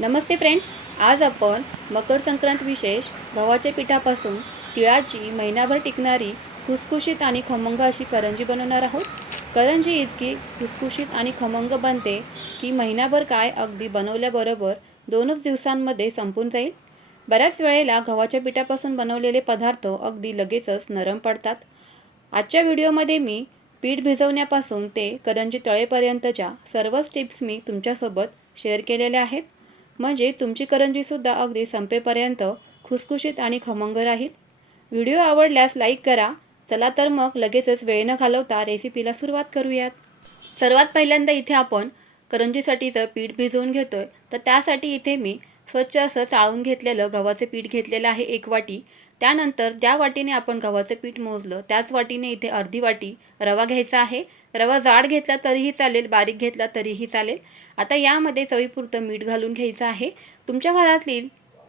नमस्ते friends आज आपण मकर संक्रांत विशेष गव्हाच्या पिठापासून तिळाची महिनाभर टिकणारी खुसखुशीत आणि खमंग अशी करंजी बनवणार आहोत. करंजी इतकी खुसखुशीत आणि खमंग बनते की महिनाभर काय अगदी बनवल्याबरोबर दोनच दिवसांमध्ये संपून जाईल. बऱ्याच वेळेला गव्हाच्या पिठापासून बनवलेले पदार्थ अगदी लगेचच नरम पडतात. आजच्या व्हिडिओमध्ये मी पीठ भिजवण्यापासून ते करंजी तळेपर्यंतच्या सर्वच टिप्स मी तुमच्यासोबत शेअर केलेल्या आहेत. म्हणजे तुमची करंजीसुद्धा अगदी संपेपर्यंत खुसखुशीत आणि खमंग राहील. व्हिडिओ आवडल्यास लाईक करा. चला तर मग लगेचच वेळ न घालवता रेसिपीला सुरुवात करूयात. सर्वात पहिल्यांदा इथे आपण करंजीसाठीचं पीठ भिजवून घेतोय. तर त्यासाठी इथे मी स्वच्छ असं चाळून घेतलेलं गव्हाचं पीठ घेतलेलं आहे एक वाटी. त्यानंतर ज्या वाटीने आपण गव्हाचं पीठ मोजलं त्याच वाटीने इथे अर्धी वाटी रवा घ्यायचा आहे. रवा जाड घेतला तरीही चालेल बारीक घेतला तरीही चालेल. आता यामध्ये चवीपुरतं मीठ घालून घ्यायचं आहे. तुमच्या घरातली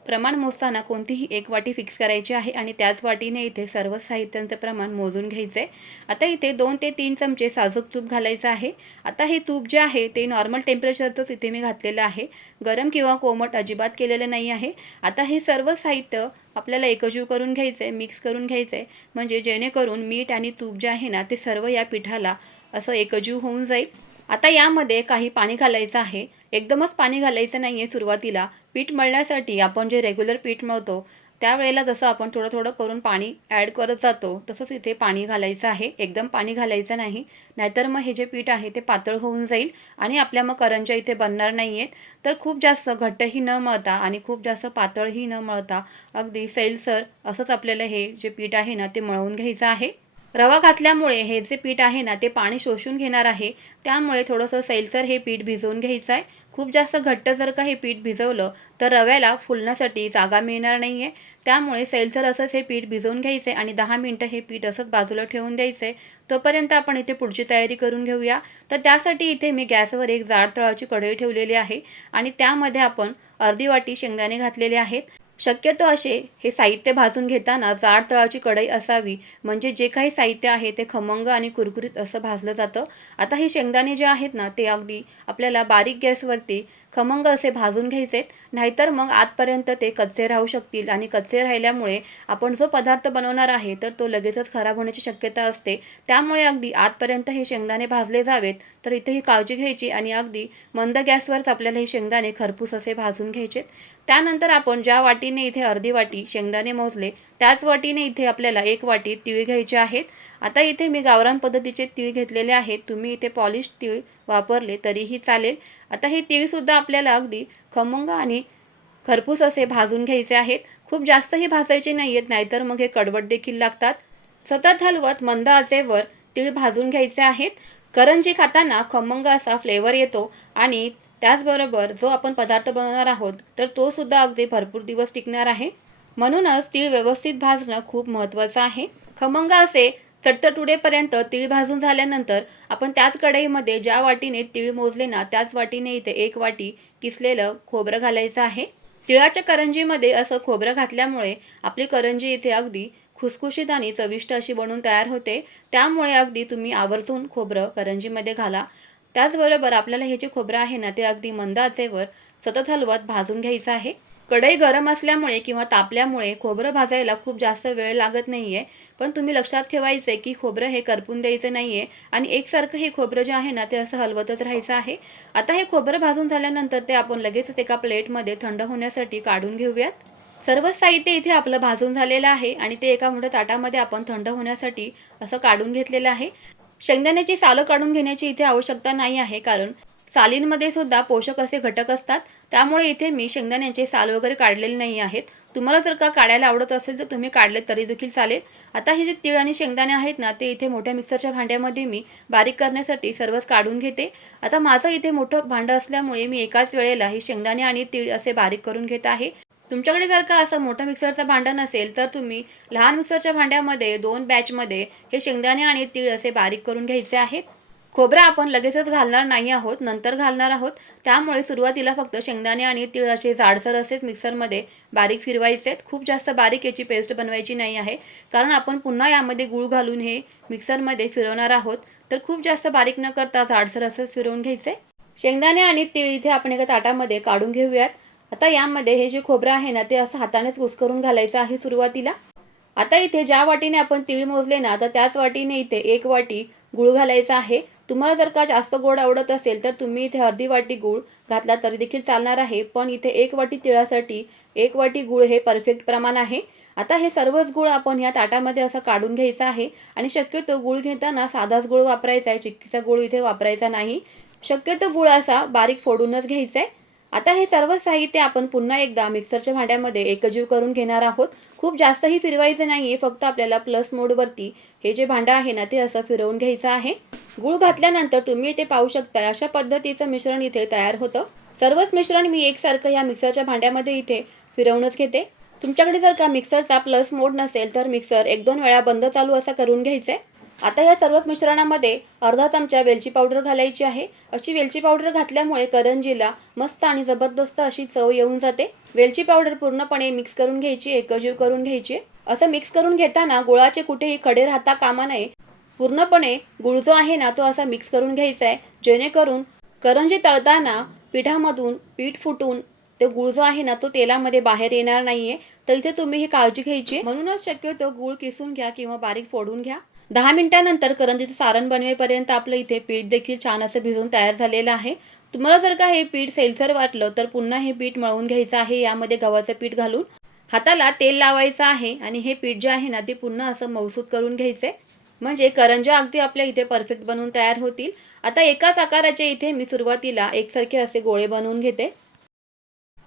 प्रमाण मोजताना कोणतीही एक वाटी फिक्स करायची आहे आणि त्याच वाटीने इथे सर्व साहित्यांचं प्रमाण मोजून घ्यायचं. आहे आता इथे दोन ते तीन चमचे साजूक तूप घालायचं आहे. आता हे तूप जे आहे ते नॉर्मल टेम्परेचरचंच इथे मी घातलेलं आहे. गरम किंवा कोमट अजिबात केलेलं नाही आहे. आता हे सर्व साहित्य आपल्याला एकजीव करून घ्यायचं आहे मिक्स करून घ्यायचं. आहे म्हणजे जेणेकरून मीठ आणि तूप जे आहे ना ते सर्व या पिठाला असं एकजीव होऊन जाईल. आता यामध्ये काही पाणी घालायचं आहे. एकदमच पाणी घालायचं नाही आहे सुरुवातीला. पीठ मळण्यासाठी आपण जे रेग्युलर पीठ मळतो त्यावेळेला जसं आपण थोडं थोडं करून पाणी ॲड करत जातो तसंच इथे पाणी घालायचं आहे. एकदम पाणी घालायचं नाही. नाहीतर मग हे जे पीठ आहे ते पातळ होऊन जाईल आणि आपल्या मग करंज्या इथे बनणार नाही आहेत तर खूप जास्त घट्टही न मळता आणि खूप जास्त पातळही न मळता अगदी सैलसर असंच आपल्याला हे जे पीठ आहे ना ते मळवून घ्यायचं आहे. रवा घातल्यामुळे हे जे पीठ आहे ना ते पाणी शोषून घेणार आहे. त्यामुळे थोडंसं सैलसर हे पीठ भिजवून घ्यायचं आहे. खूप जास्त घट्ट जर का हे पीठ भिजवलं तर रव्याला फुलण्यासाठी जागा मिळणार नाही आहे त्यामुळे सैलसर असंच हे पीठ भिजवून घ्यायचं आहे आणि दहा मिनटं हे पीठ असंच बाजूला ठेवून द्यायचं आहे तोपर्यंत आपण इथे पुढची तयारी करून घेऊया. तर त्यासाठी इथे मी गॅसवर एक जाड तळाची कढई ठेवलेली आहे आणि त्यामध्ये आपण अर्धी वाटी शेंगदाणे घातलेले आहेत. शक्यतो असे हे साहित्य भाजून घेताना जाड तळाची कढई असावी म्हणजे जे काही साहित्य आहे ते खमंग आणि कुरकुरीत असं भाजलं जातं. आता हे शेंगदाणे जे आहेत ना ते अगदी आपल्याला बारीक गॅसवरती खमंग असे भाजून घ्यायचे नाहीतर मग आतपर्यंत ते कच्चे राहू शकतील आणि कच्चे राहिल्यामुळे आपण जो पदार्थ बनवणार आहे तर तो लगेचच खराब होण्याची शक्यता असते. त्यामुळे अगदी आतपर्यंत हे शेंगदाणे भाजले जावेत तर इथे ही काळजी घ्यायची आणि अगदी मंद गॅसवरच आपल्याला हे शेंगदाणे खरपूस असे भाजून घ्यायचे त्यानंतर आपण ज्या वाटीने इथे अर्धी वाटी शेंगदाणे मोजले त्याच वाटीने इथे आपल्याला एक वाटी तिळ घ्यायचे आहेत. आता इथे मी गावरान पद्धतीचे तीळ घेतलेले आहेत तुम्ही इथे पॉलिश तीळ वापरले तरीही चालेल. आता हे तीळसुद्धा आपल्याला अगदी खमंग आणि खरपूस असे भाजून घ्यायचे आहेत. खूप जास्तही भाजायचे नाही आहेत नाहीतर मग हे कडवट देखील लागतात. सतत हलवत मंद आचेवर तीळ भाजून घ्यायचे आहेत. करंजी खाताना खमंग असा फ्लेवर येतो आणि त्याचबरोबर जो आपण पदार्थ बनवणार आहोत तर तो सुद्धा अगदी भरपूर दिवस टिकणार आहे. म्हणूनच तीळ व्यवस्थित भाजणं खूप महत्त्वाचं आहे. खमंग असे तडतडुडेपर्यंत तीळ भाजून झाल्यानंतर आपण त्याच कढईमध्ये ज्या वाटीने तीळ मोजले ना त्याच वाटीने इथे एक वाटी किसलेलं खोबरं घालायचं आहे. तिळाच्या करंजीमध्ये असं खोबरं घातल्यामुळे आपली करंजी इथे अगदी खुसखुशीत आणि चविष्ट अशी बनून तयार होते. त्यामुळे अगदी तुम्ही आवर्जून खोबरं करंजीमध्ये घाला. त्याचबरोबर आपल्याला हे जे खोबरं आहे ना ते अगदी मंद आचेवर सतत हलवत भाजून घ्यायचं आहे. कढई गरम असल्यामुळे किंवा तापल्यामुळे खोबरं भाजायला खूप जास्त वेळ लागत नाही आहे पण तुम्ही लक्षात ठेवायचं आहे की खोबरं हे करपून द्यायचं नाही आहे आणि एकसारखं हे खोबरं जे आहे ना ते असं हलवतच राहायचं आहे. आता हे खोबरं भाजून झाल्यानंतर ते आपण लगेचच एका प्लेटमध्ये थंड होण्यासाठी काढून घेऊयात. सर्व साहित्य इथे आपलं भाजून झालेलं आहे आणि ते एका मोठ्या ताटामध्ये आपण थंड होण्यासाठी असं काढून घेतलेलं आहे. शेंगदाण्याची सालं काढून घेण्याची इथे आवश्यकता नाही आहे कारण सालींमध्ये सुद्धा पोषक असे घटक असतात. त्यामुळे इथे मी शेंगदाण्याचे साल वगैरे काढलेले नाही आहेत. तुम्हाला जर का काढायला आवडत असेल तर तुम्ही काढले तरी देखील चालेल. आता हे जे तीळ आणि शेंगदाणे आहेत ना ते इथे मोठ्या मिक्सरच्या भांड्यामध्ये मी बारीक करण्यासाठी सर्वच काढून घेते. आता माझं इथे मोठं भांडं असल्यामुळे मी एकाच वेळेला हे शेंगदाणे आणि तीळ असे बारीक करून घेत आहे. तुमच्याकडे जर का असं मोठं मिक्सरचं भांडं नसेल तर तुम्ही लहान मिक्सरच्या भांड्यामध्ये दोन बॅचमध्ये हे शेंगदाणे आणि तीळ असे बारीक करून घ्यायचे आहेत. खोबरं आपण लगेचच घालणार नाही आहोत नंतर घालणार आहोत. त्यामुळे सुरुवातीला फक्त शेंगदाणे आणि तीळ असे जाडसर असेच मिक्सरमध्ये बारीक फिरवायचे आहेत. खूप जास्त बारीक याची पेस्ट बनवायची नाही आहे. कारण आपण पुन्हा यामध्ये गूळ घालून हे मिक्सरमध्ये फिरवणार आहोत. तर खूप जास्त बारीक न करता जाडसर असंच फिरवून घ्यायचे. शेंगदाणे आणि तीळ इथे आपण एका ताटामध्ये काढून घेऊयात. आता यामध्ये हे जे खोबरं आहे ना ते असं हातानेच कुस्करून घालायचं आहे सुरुवातीला. आता इथे ज्या वाटीने आपण तीळ मोजले ना तर त्याच वाटीने इथे एक वाटी गुळ घालायचा आहे. तुम्हाला जर का जास्त गोड आवडत असेल तर तुम्ही इथे अर्धी वाटी गुळ घातला तरी देखील चालणार आहे. पण इथे एक वाटी तिळासाठी एक वाटी गुळ हे परफेक्ट प्रमाण आहे. आता हे सर्वच गुळ आपण या ताटामध्ये असं काढून घ्यायचं आहे आणि शक्यतो गुळ घेताना साधाच गुळ वापरायचा आहे. चिक्कीचा गुळ इथे वापरायचा नाही. शक्यतो गुळ असा बारीक फोडूनच घ्यायचा आहे. आता हे सर्व साहित्य आपण पुन्हा एकदा मिक्सरच्या भांड्यामध्ये एकजीव करून घेणार आहोत. खूप जास्तही फिरवायचं नाही आहे फक्त आपल्याला प्लस मोडवरती हे जे भांडं आहे ना ते असं फिरवून घ्यायचं आहे. गुळ घातल्यानंतर तुम्ही इथे पाहू शकता अशा पद्धतीचं मिश्रण इथे तयार होतं. सर्वच मिश्रण मी एकसारखं या मिक्सरच्या भांड्यामध्ये इथे फिरवूनच घेते. तुमच्याकडे जर का मिक्सरचा प्लस मोड नसेल तर मिक्सर एक दोन वेळा बंद चालू असा करून घ्यायचं आहे आता या सर्वच मिश्रणामध्ये अर्धा चमचा वेलची पावडर घालायची आहे. अशी वेलची पावडर घातल्यामुळे करंजीला मस्त आणि जबरदस्त अशी चव येऊन जाते. वेलची पावडर पूर्णपणे मिक्स करून घ्यायची एकजीव करून घ्यायची. असं मिक्स करून घेताना गुळाचे कुठेही खडे राहता कामा नये. पूर्णपणे गुळ जो आहे ना तो असा मिक्स करून घ्यायचा आहे जेणेकरून करंजी तळताना पिठामधून पीठ फुटून ते गुळ जो आहे ना तो तेलामध्ये बाहेर येणार नाहीये. तर इथे तुम्ही ही काळजी घ्यायची. आहे. म्हणूनच शक्यतो गुळ किसून घ्या किंवा बारीक फोडून घ्या. दहा मिनिटानंतर करंजीचं सारण बनवेपर्यंत आपलं इथे पीठ देखील छान असं भिजून तयार झालेलं आहे. तुम्हाला जर का हे पीठ सेलसर वाटलं तर पुन्हा हे पीठ मळून घ्यायचं आहे यामध्ये गव्हाचं पीठ घालून. हाताला तेल लावायचं आहे आणि हे पीठ जे आहे ना ते पुन्हा असं मौसूद करून घ्यायचंय. म्हणजे करंजा अगदी आपल्या इथे परफेक्ट बनवून तयार होतील. आता एकाच आकाराचे इथे मी सुरुवातीला एकसारखे असे गोळे बनवून घेते.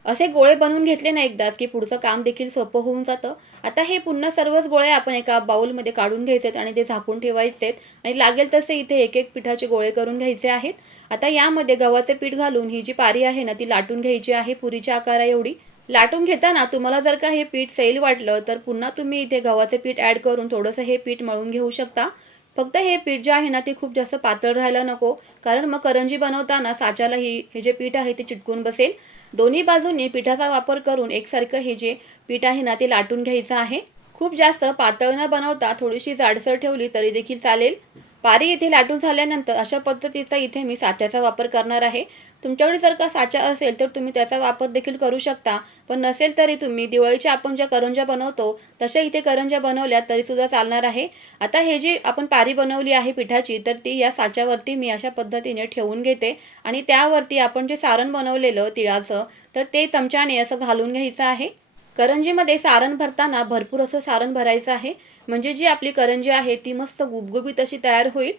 असे गोळे बनवून घेतले ना एकदाच की पुढचं काम देखील सोपं होऊन जातं. आता हे पुन्हा सर्वच गोळे आपण एका बाउलमध्ये काढून घ्यायचे आहेत आणि ते झाकून ठेवायचे आहेत आणि लागेल तसे इथे एक एक पिठाचे गोळे करून घ्यायचे आहेत. आता यामध्ये गव्हाचे पीठ घालून ही जी पारी आहे ना ती लाटून घ्यायची आहे पुरीच्या आकारा एवढी लाटून घेताना तुम्हाला जर का हे पीठ सैल वाटलं तर पुन्हा तुम्ही इथे गव्हाचे पीठ ॲड करून थोडंसं हे पीठ मळून घेऊ शकता. फक्त हे पीठ जे आहे ना ते खूप जास्त पातळ राहायला नको. कारण मग करंजी बनवताना साच्याला ही हे जे पीठ आहे ते चिटकून बसेल. दोन्ही बाजूंनी पिठाचा वापर करून एकसारखं हे जे पीठ आहे ना ते लाटून घ्यायचं आहे. खूप जास्त पातळ न बनवता थोडीशी जाडसर ठेवली तरी देखील चालेल. पारी इथे लाटून झाल्यानंतर अशा पद्धतीचा इथे मी साच्याचा वापर करणार आहे. तुमच्याकडे जर का साचा असेल तर तुम्ही त्याचा वापर देखील करू शकता. पण नसेल तरी तुम्ही दिवाळीच्या आपण ज्या करंज्या बनवतो तशा इथे करंज्या बनवल्या तरीसुद्धा चालणार आहे. आता हे जी आपण पारी बनवली आहे पिठाची तर ती या साच्यावरती मी अशा पद्धतीने ठेवून घेते. आणि त्यावरती आपण जे सारण बनवलेलं तिळाचं तर ते चमच्याने असं घालून घ्यायचं आहे. करंजीमध्ये सारण भरताना भरपूर असं सारण भरायचं आहे. म्हणजे जी आपली करंजी आहे ती मस्त गुबगुबीत अशी तयार होईल.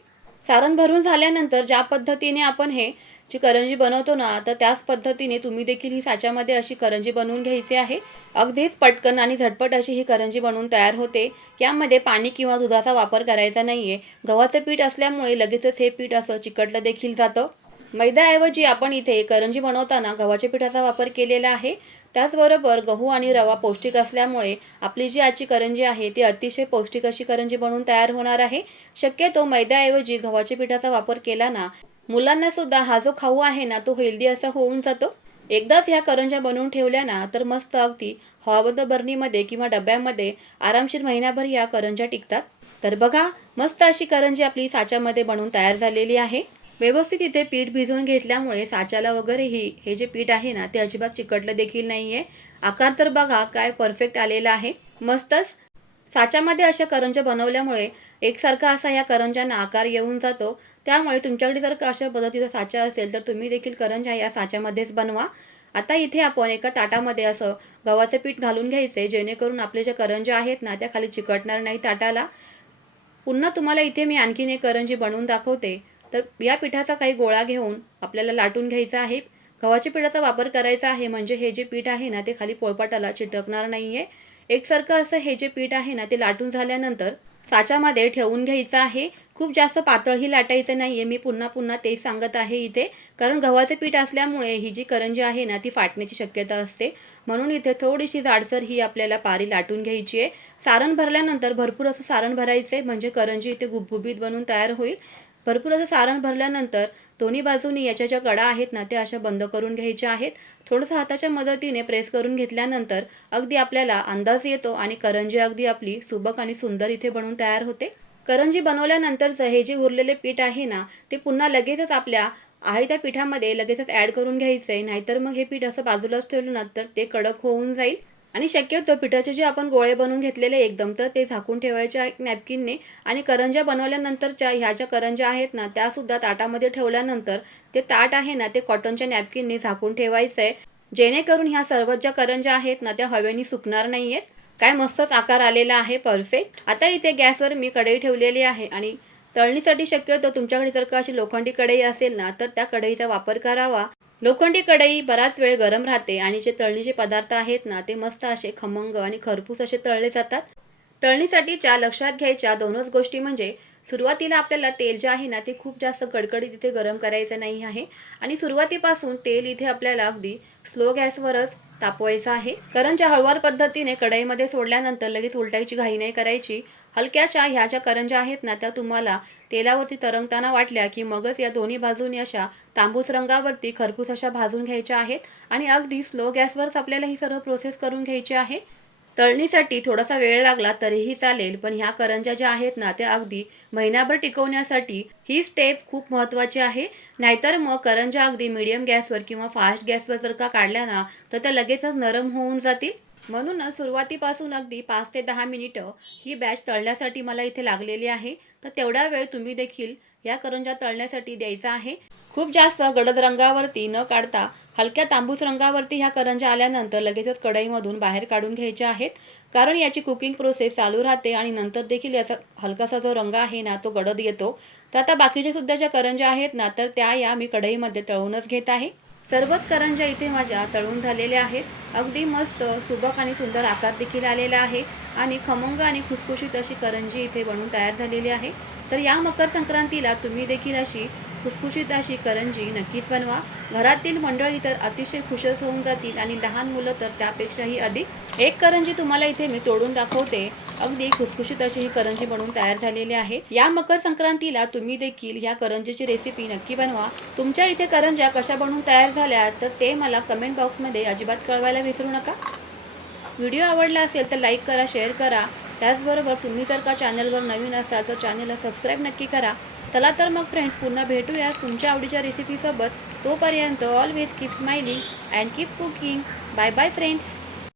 सारण भरून झाल्यानंतर ज्या पद्धतीने आपण हे जी करंजी बनवतो ना तर त्याच पद्धतीने तुम्ही देखील ही साच्यामध्ये अशी करंजी बनवून घ्यायची आहे. अगदीच पटकन आणि झटपट अशी ही करंजी बनवून तयार होते. यामध्ये पाणी किंवा दुधाचा वापर करायचा नाही आहे गव्हाचं पीठ असल्यामुळे लगेचच हे पीठ असं चिकटलं देखील जातं. मैद्याऐवजी आपण इथे करंजी बनवताना गव्हाच्या पिठाचा वापर केलेला आहे. त्याचबरोबर गहू आणि रवा पौष्टिक असल्यामुळे आपली जी आजची करंजी आहे ती अतिशय पौष्टिक अशी करंजी बनवून तयार होणार आहे. शक्यतो मैद्याऐवजी गव्हाच्या पिठाचा वापर केला ना मुलांना सुद्धा हा जो खाऊ आहे ना तो हेल्दी असा होऊन जातो. एकदाच ह्या करंज्या बनवून ठेवल्या ना तर मस्त अगदी हवाबंद बरणीमध्ये किंवा डब्यामध्ये आरामशीर महिनाभर या करंज्या टिकतात. तर बघा मस्त अशी करंजी आपली साच्यामध्ये बनवून तयार झालेली आहे. व्यवस्थित इथे पीठ भिजवून घेतल्यामुळे साच्याला वगैरे ही हे जे पीठ आहे ना ते अजिबात चिकटलं देखील नाही आहे आकार तर बघा काय परफेक्ट आलेला आहे. मस्तच. साच्यामध्ये अशा करंज्या बनवल्यामुळे एकसारखा असा या करंज्यांना आकार येऊन जातो. त्यामुळे तुमच्याकडे जर का अशा पद्धतीचा साचा असेल तर तुम्ही देखील करंज्या या साच्यामध्येच बनवा. आता इथे आपण एका ताटामध्ये असं गव्हाचं पीठ घालून घ्यायचे जेणेकरून आपले ज्या करंज्या आहेत ना त्या खाली चिकटणार नाही ताटाला. पुन्हा तुम्हाला इथे मी आणखीन एक करंजी बनवून दाखवते. तर या पिठाचा काही गोळा घेऊन आपल्याला लाटून घ्यायचा आहे. गव्हाच्या पिठाचा वापर करायचा आहे म्हणजे हे जे पीठ आहे ना ते खाली पोळपाटाला चिटकणार नाही आहे एकसारखं असं हे जे पीठ आहे ना ते लाटून झाल्यानंतर साच्यामध्ये ठेवून घ्यायचं आहे. खूप जास्त पातळही लाटायचं नाही आहे मी पुन्हा पुन्हा तेच सांगत आहे इथे. कारण गव्हाचे पीठ असल्यामुळे ही जी करंजी आहे ना ती फाटण्याची शक्यता असते. म्हणून इथे थोडीशी जाडसर ही आपल्याला पारी लाटून घ्यायची आहे. सारण भरल्यानंतर भरपूर असं सारण भरायचं आहे म्हणजे करंजी इथे गुबगुबीत बनून तयार होईल. भरपूर असं सारण भरल्यानंतर दोन्ही बाजूनी याच्या ज्या कडा आहेत ना त्या अशा बंद करून घ्यायच्या आहेत. थोडंसं हाताच्या मदतीने प्रेस करून घेतल्यानंतर अगदी आपल्याला अंदाज येतो आणि करंजी अगदी आपली सुबक आणि सुंदर इथे बनवून तयार होते. करंजी बनवल्यानंतरचं हे जे उरलेले पीठ आहे ना ते पुन्हा लगेचच आपल्या आहे त्या पिठामध्ये लगेचच ॲड करून घ्यायचं आहे नाहीतर मग हे पीठ असं बाजूलाच ठेवलं ना तर ते कडक होऊन जाईल. आणि शक्यतो पिठाचे जे आपण गोळे बनवून घेतलेले एकदम तर ते झाकून ठेवायचे एक नॅपकिनने आणि करंज्या बनवल्यानंतरच्या ह्या ज्या करंज्या आहेत ना त्यासुद्धा ताटामध्ये ठेवल्यानंतर ते ताट आहे ना ते कॉटनच्या नॅपकिनने झाकून ठेवायचं आहे जेणेकरून ह्या सर्व ज्या करंज्या आहेत ना त्या हवेने सुकणार नाही आहेत काय मस्तच आकार आलेला आहे परफेक्ट आता इथे गॅसवर मी कढई ठेवलेली आहे आणि तळणीसाठी शक्यतो तुमच्याकडे जर का अशी लोखंडी कढई असेल ना तर त्या कढईचा वापर करावा. लोखंडी कढई बराच वेळ गरम राहते आणि जे तळणीचे पदार्थ आहेत ना ते मस्त असे खमंग आणि खरपूस असे तळले जातात. तळणीसाठीच्या लक्षात घ्यायच्या दोनच गोष्टी म्हणजे सुरुवातीला आपल्याला तेल जे आहे ना ते खूप जास्त कडकडीत इथे गरम करायचं नाही आहे. आणि सुरुवातीपासून तेल इथे आपल्याला अगदी स्लो गॅसवरच तापवायचा आहे. करंज्या हळूवार पद्धतीने कढईमध्ये सोडल्यानंतर लगेच उलटायची घाई नाही करायची हलक्याशा ह्या ज्या करंज्या आहेत ना त्या तुम्हाला तेलावरती तरंगताना वाटल्या की मगच या दोन्ही बाजूनी अशा तांबूस रंगावरती खरपूस अशा भाजून घ्यायच्या आहेत. आणि अगदी स्लो गॅसवरच आपल्याला ही सर्व प्रोसेस करून घ्यायची आहे. तळणीसाठी थोडासा वेळ लागला तरीही चालेल पण ह्या करंज्या ज्या आहेत ना त्या अगदी महिनाभर टिकवण्यासाठी ही स्टेप खूप महत्त्वाची आहे. नाहीतर मग करंज्या अगदी मीडियम गॅसवर किंवा फास्ट गॅसवर जर का काढल्या ना तर त्या लगेचच नरम होऊन जातील. म्हणूनच सुरुवातीपासून अगदी पाच ते दहा मिनिटं ही बॅच तळण्यासाठी मला इथे लागलेली आहे. तर तेवढा वेळ तुम्ही देखील या करंज्या तळण्यासाठी द्यायचा आहे. खूप जास्त गडद रंगावरती न काढता हलक्या तांबूस रंगावरती ह्या करंज्या आल्यानंतर लगेचच कढईमधून बाहेर काढून घ्यायच्या आहेत. कारण याची कुकिंग प्रोसेस चालू राहते आणि नंतर देखील याचा हलकासा जो रंग आहे ना तो गडद येतो. तर आता बाकीच्या सुद्धा ज्या करंज्या आहेत ना तर त्या या मी कढईमध्ये तळूनच घेत आहे. सर्वच करंज्या इथे माझ्या तळून झालेल्या आहेत. अगदी मस्त सुबक आणि सुंदर आकार देखील आलेला आहे. आणि खमंग आणि खुसखुशीत अशी करंजी इथे बनून तयार झालेली आहे. तर या मकर संक्रांतीला तुम्ही देखील अशी खुसखुशीत अशी करंजी नक्कीच बनवा. घरातील मंडळी तर अतिशय खुशच होऊन जातील आणि लहान मुलं तर त्यापेक्षाही अधिक. एक करंजी तुम्हाला इथे मी तोडून दाखवते. अगदी खुसखुशीत अशी ही करंजी बनवून तयार झालेली आहे. या मकर संक्रांतीला तुम्ही देखील या करंजीची रेसिपी नक्की बनवा. तुमच्या इथे करंज्या कशा बनवून तयार झाल्या तर ते मला कमेंट बॉक्समध्ये अजिबात कळवायला विसरू नका. व्हिडिओ आवडला असेल तर लाईक करा शेअर करा. त्याचबरोबर तुम्ही जर का चॅनलवर नवीन असाल तर चॅनलला सबस्क्राईब नक्की करा. चला तर मग फ्रेंड्स पुन्हा भेटूया तुमच्या आवडीच्या रेसिपीसोबत तोपर्यंत always keep smiling and keep cooking bye bye friends